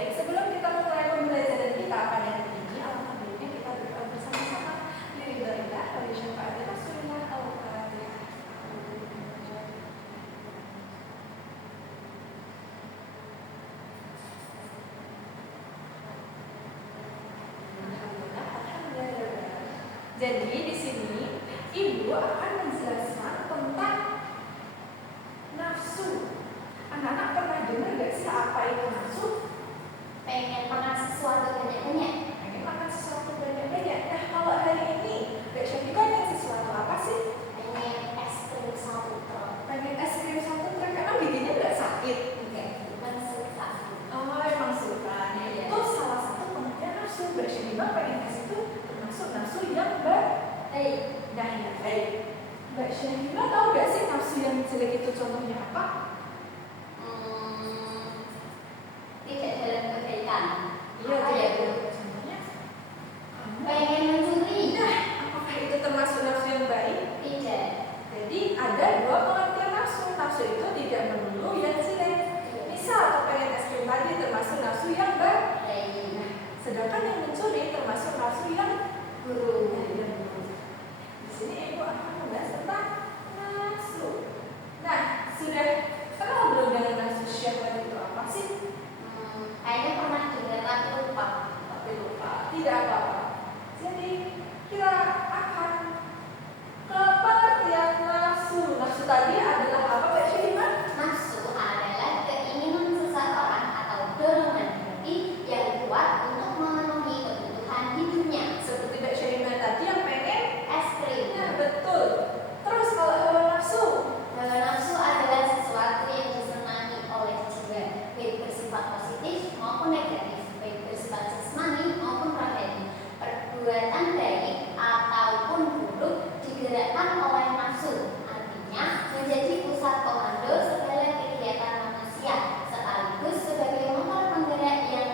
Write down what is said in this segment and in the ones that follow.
baik, sebelum kita memulai pembelajaran kita pada hari ini, alangkah baiknya kita berdoa bersama-sama lillahi wa li syafaati Rasulillah al-Fatihah. Jadi di sini Ibu akan menjelaskan tentang nafsu. Anak-anak pernah dengar gak sih apa itu nafsu? Pengen makan sesuatu banyak-banyak. Pengen makan sesuatu banyak-banyak. Nah, kalau hari ini Mbak Syafika pengen sesuatu apa sih? Pengen es krim satu truk. Pengen es krim satu truk karena bikinnya nggak sakit. Enggak, bukan suka. Oh, emang suka. Nah, Iya. itu salah satu pengertian nafsu. Mbak Syafika pengen es itu termasuk nafsu yang baik. Nah, ya baik. Mbak Syafika tahu gak sih nafsu yang jelek itu contohnya apa? Tidak dalam kebaikan. Iya, Apa ya, Bu? Contohnya? Pengen mencuri. Nah, apakah itu termasuk nafsu yang baik? Tidak. Jadi ada dua pengertian nafsu. Nafsu itu tidak melulu yang jelek. Misal pengen es krim tadi termasuk nafsu yang baik. Baik. Sedangkan yang mencuri termasuk nafsu yang Buruk. Di sini Ibu akan membahas tentang nafsu. Nah, sudah kenal belum dengan nafsu syahwat itu apa sih? Kayaknya pernah dengar tapi lupa. Tapi lupa. Tidak apa-apa. Jadi kita akan ke pengertian nafsu. Nafsu tadi adalah apa, Mbak Syahimah? Nafsu adalah keinginan seseorang atau dorongan hati yang kuat untuk memenuhi kebutuhan hidupnya. Seperti Mbak Syahimah tadi yang pengen Es krim. Nah, betul. Terus kalau hawa nafsu, Hawa nafsu adalah sesuatu yang disenangi oleh jiwa, baik bersifat positif maupun negatif, baik bersifat jasmani maupun rohani. Perbuatan baik ataupun buruk digerakkan oleh nafsu, artinya menjadi pusat komando segala kegiatan manusia, sekaligus sebagai motor penggerak yang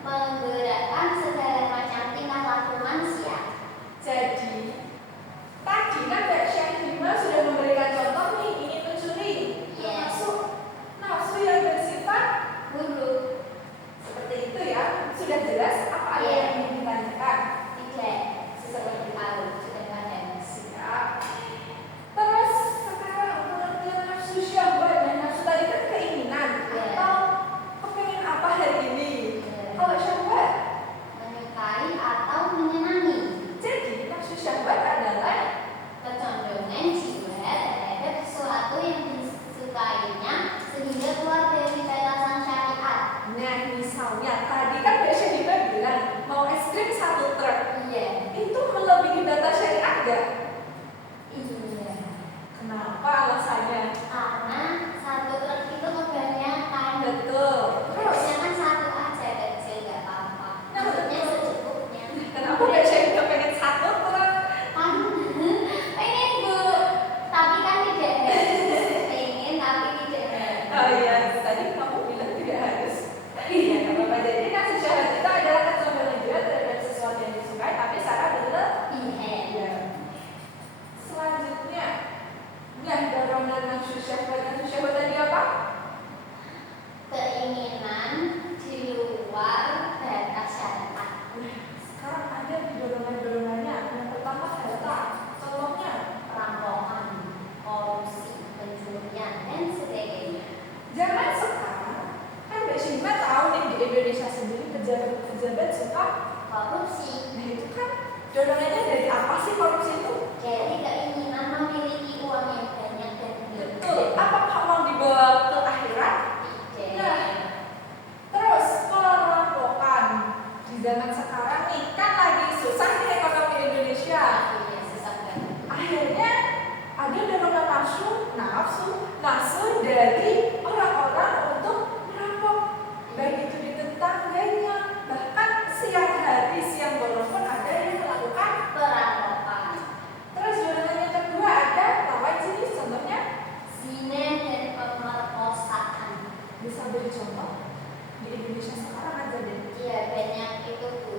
menggerakkan segala macam tingkah laku manusia. jadi tadi kan Mbak Syahimah sudah memberikan contoh nih, ingin mencuri. Yes. Nafsu yang bersifat Buruk. seperti itu ya. Sudah jelas apa ada yang ingin ditanyakan? Tidak seperti tahu sudah pada. Siap. Terus sekarang pengertian nafsu syahwat dan nafsu tadi kan keinginan Ya. atau kepengen apa hari ini? Ya. Kalau syahwat, Menyukai atau menyenangi. jadi nafsu syahwat adalah Kecondongan jiwa terhadap sesuatu yang disukainya sehingga keluar dari batasan syariat. nah misalnya tadi kan Mbak Syahimah bilang mau es krim satu truk. Iya. Itu melebihi batas syariat gak? Iya. Kenapa alasannya? Karena satu truk itu kebanyakan. Betul. Terus Harusnya kan satu aja kecil nggak apa-apa. Nah, Maksudnya betul. secukupnya. kenapa Mbak Syahimah pengen satu truk? Kan pengen Bu, tapi kan tidak harus. Pengen tapi tidak harus. Oh iya, tadi kamu bilang tidak harus. Iya, nggak apa-apa. Jadi nafsu syahwat itu adalah kecondongan jiwa terhadap sesuatu yang disukai, tapi secara berlebihan. Iya. Selanjutnya, nah dorongan nafsu syahwat. Nafsu syahwat tadi apa? Keinginan di luar batas syariat. Sekarang ada di dorongan-dorongannya. Yang pertama harta. Contohnya, Perampokan, korupsi, pencurian, dan sebagainya. zaman sekarang kan Mbak Syahimah tahu nih di Indonesia sendiri pejabat-pejabat suka. Korupsi Nah itu kan dorongannya dari apa sih korupsi itu? dari keinginan memiliki uang yang banyak dan Betul. Apakah mau dibawa ke akhirat? Tidak. Nah, terus perampokan di zaman sekarang nih kan lagi susah nih ekonomi Indonesia. Iya, susah banget. Akhirnya ada dorongan nafsu dari orang-orang untuk merampok, baik itu di tetangganya, bahkan siang hari siang bolong pun ada yang melakukan Perampokan, Terus dorongan yang kedua ada lawan jenis, contohnya zina dan pemerkosaan. bisa beri contoh di Indonesia sekarang aja deh. Iya, banyak itu Bu.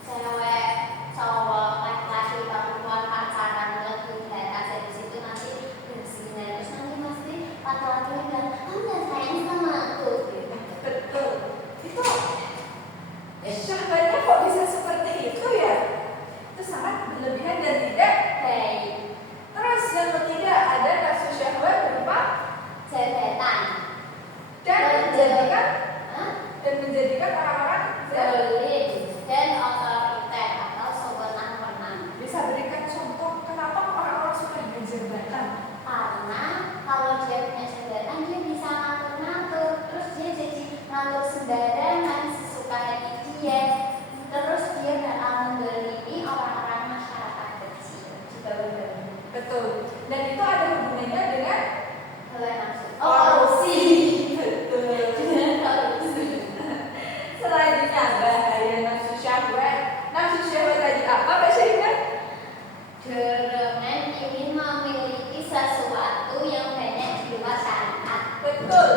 Cewek, cowok, laki-laki, perempuan pacaran lebih atas dari situ nanti berzina terus nanti pasti laki-laki bilang kamu nggak sayang sama aku. Betul. Itu menjadikan Hah? dan menjadikan orang-orang Zalim dan otoriter atau sewenang-wenang. bisa berikan contoh kenapa orang-orang suka dengan jabatan? Karena kalau dia punya jabatan dia bisa ngatur-ngatur, terus dia jadi ngatur sembarangan sesuka hati dia, terus dia bakal mendolimi orang-orang masyarakat kecil. Juga benar. Betul. Dan itu ada hubungannya dengan Hawa nafsu. korupsi. Betul. Dengan korupsi. Selanjutnya bahaya nafsu syahwat. Nafsu syahwat tadi apa Mbak Syahida? Dorongan ingin memiliki sesuatu yang banyak di luar syariat. Betul.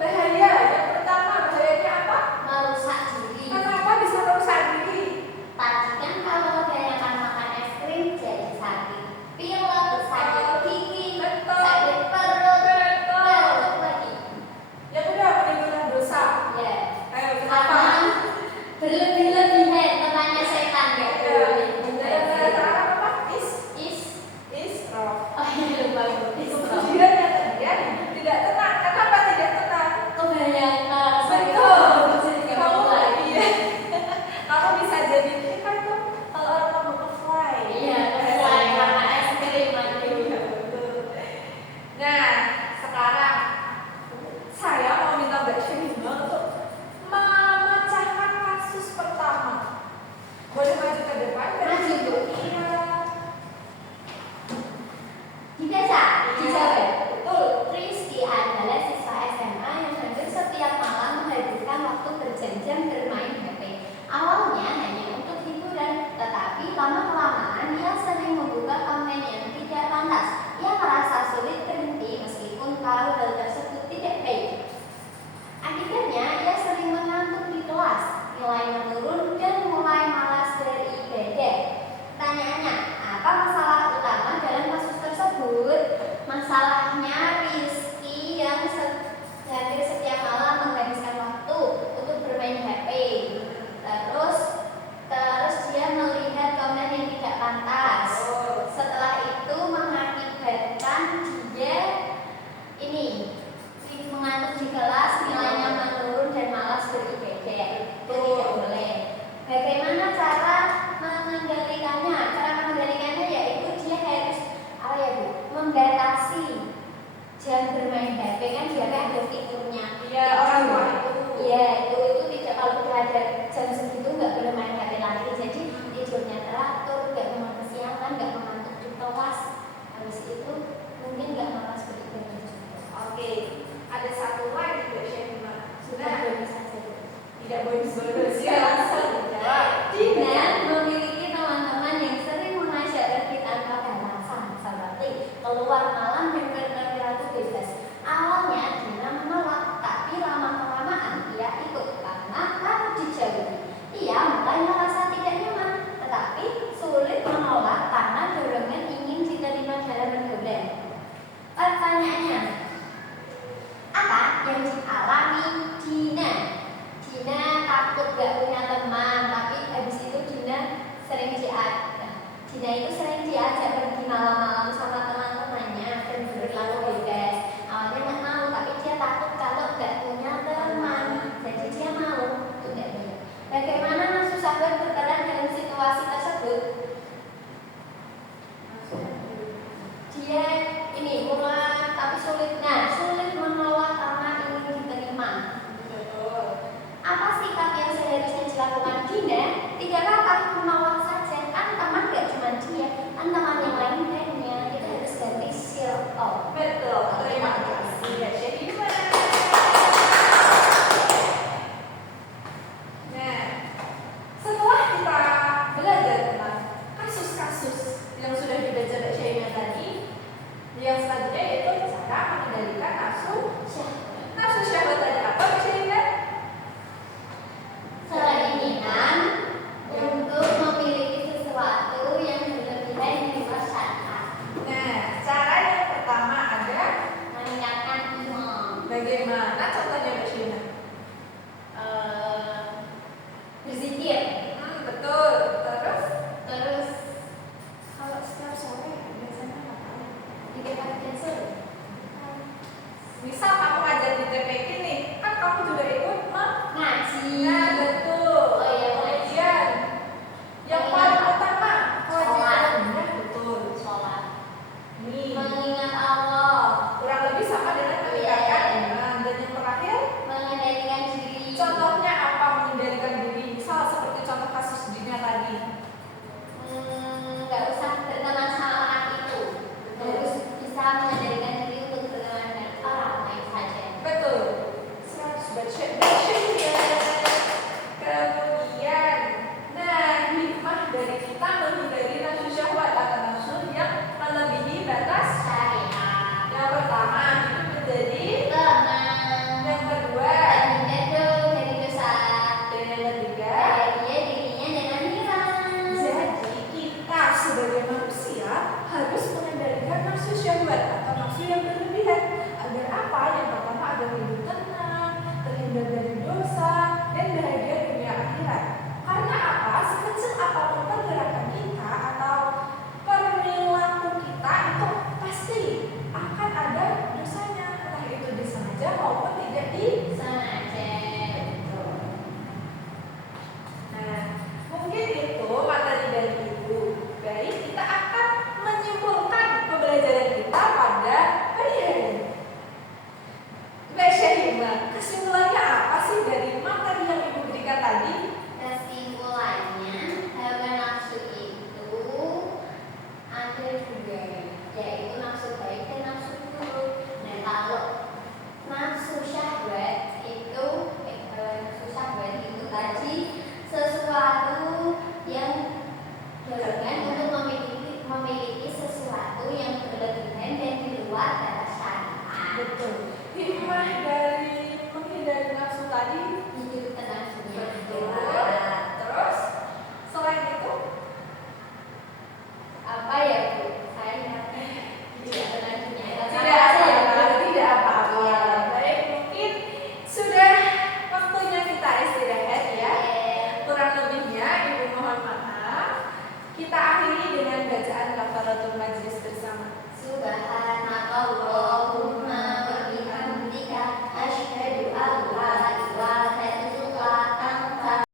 Bahaya. Yang pertama bahayanya apa? Merusak diri. Kenapa bisa merusak diri? Tadi kan kalau kebanyakan makan es krim jadi sakit pilek, sakit gigi, Betul. sakit perut, Betul. batuk lagi. Yang udah menimbulkan dosa. Ya, Ayo karena kenapa? berlebih-lebihan temannya setan ya. Gara-gara apa? Is, Israf. oh iya lupa is. Kemudian yang ketiga tidak tenang. Kenapa tidak tenang? Kebanyakan sakit Betul. perut jadi nggak mau Kamu lagi. iya. Kamu bisa jadi kan tuh kalau orang kamu nge-fly. Iya, mulai karena es krim lagi. Iya, betul. Nah, sekarang saya mau minta Mbak Syahida untuk memecahkan kasus pertama. Boleh maju ke depan? Mbak? Maju, Bu. Iya. Dibaca, dijawab ya? Betul. Rizky adalah siswa SMA yang hampir setiap malam menghabiskan waktu berjam-jam bermain HP. Awalnya hanya untuk hiburan, tetapi lama-kelamaan ia sering membuka konten yang tidak pantas. Ia merasa sulit berhenti meskipun tahu hal tersebut tidak baik. Akibatnya ia sering mengantuk di kelas, nilai menurun dan mulai malas beribadah. Pertanyaannya, apa masalah utama dalam kasus tersebut? Masalahnya Rizky yang hampir setiap malam menghabiskan waktu untuk bermain HP. Terus dia melihat konten yang tidak pantas. Setelah itu mengakibatkan dia ini mengantuk di kelas, nilainya menurun dan malas beribadah. Itu tidak boleh. Bagaimana cara mengendalikannya? Cara mengendalikannya yaitu dia harus apa ya Bu? Membatasi jam bermain HP kan dia kan ada fiturnya. Iya, orang tua itu. Iya, itu tidak, kalau udah ada jam segitu nggak boleh main HP lagi. Jadi tidurnya teratur, nggak memang kesiangan, nggak mengantuk di kelas. Habis itu mungkin nggak malas beribadah juga. Oke, ada satu lagi Mbak Syahida. Sudah boleh saja. Tidak bolos-bolos ya, langsung dijawab. Dina memiliki teman-teman yang sering mengajak pergi tanpa balasan, seperti keluar malam dan berperilaku bebas. Awalnya Dina menolak, tapi lama-kelamaan ia ikut karena harus dijauhi. Ia mulai merasa tidak nyaman, tetapi sulit menolak karena dorongan ingin diterima dalam pergaulan. Pertanyaannya, apa yang dialami Dina? Dina takut gak punya teman, tapi habis itu Dina itu sering diajak pergi malam-malam sama teman-temannya dan berlalu bebas. Awalnya nggak mau, tapi dia takut kalau nggak punya teman, jadi dia mau. Itu nggak boleh. Bagaimana nafsu syahwat berperan dalam situasi tersebut? Dia ini mulai tapi sulit menolak karena ingin diterima. Apa sikap yang seharusnya dilakukan Dina? Tidak apa-apa, menolak saja. Kan teman gak cuma dia, kan teman yang lain banyak. Kita harus ganti circle. Betul, terima kasih ya Syahida. Nah, setelah kita belajar tentang kasus-kasus yang sudah dibaca Mbak Syahida tadi, yang selanjutnya yaitu cara mengendalikan nafsu syahwat. Nafsu syahwat tadi apa Mbak Syahida? Selain ini, kamu juga ikut ngaji. Nah, betul. Oh iya, Kemudian yang paling utama Sholat. Nah, betul. Sholat. Nih, Mengingat Allah. kurang lebih sama dengan meninggalkan iman. Dan yang terakhir, Mengendalikan diri. contohnya apa mengendalikan diri? Misal seperti contoh kasus Dina tadi. Nggak usah berteman sama orang itu. Harus bisa mengendalikan diri untuk berteman dengan orang lain saja. Betul. 100 baca ya. Kemudian, nah hikmah dari kita menghindari nafsu syahwat atau nafsu yang melebihi batas. Syariat. Yang pertama, hidup menjadi. Tenang. Yang kedua, Terhindar dari dosa. dan yang ketiga, Agar dia dirinya dengan hilang. jadi kita sebagai manusia harus mengendalikan nafsu syahwat atau nafsu yang berlebihan. Agar apa? Yang pertama agar hidup tenang, terhindar dari dosa, dan bahagia dunia akhirat. Karena apa? Sekecil apapun pergerakan kita atau perilaku kita itu pasti akan ada dosanya, entah itu disengaja maupun tidak Sengaja. Betul. Nah, mungkin itu materi dari Ibu. Baik, kita akan menyimpulkan pembelajaran kita pada hari ini. Mbak Syahima, kesimpulannya apa sih dari materi yang Ibu berikan tadi? Kesimpulannya, hawa nafsu itu ada dua, yaitu nafsu baik dan nafsu buruk. Nah, kalau nafsu syahwat itu, hawa nafsu syahwat itu tadi sesuatu yang dorongan untuk memiliki sesuatu yang berlebihan dan di luar batas syariat. Betul. Hikmah dari menghindari nafsu tadi. Hidup nafsunya. Betul. Terus, selain itu, Apa ya, Bu? Saya tidak nafsunya. tidak apa-apa, tidak apa-apa. Baik, mungkin sudah waktunya kita istirahat ya. Kurang lebihnya Ibu mohon maaf. Kita akhiri dengan bacaan kafaratul majlis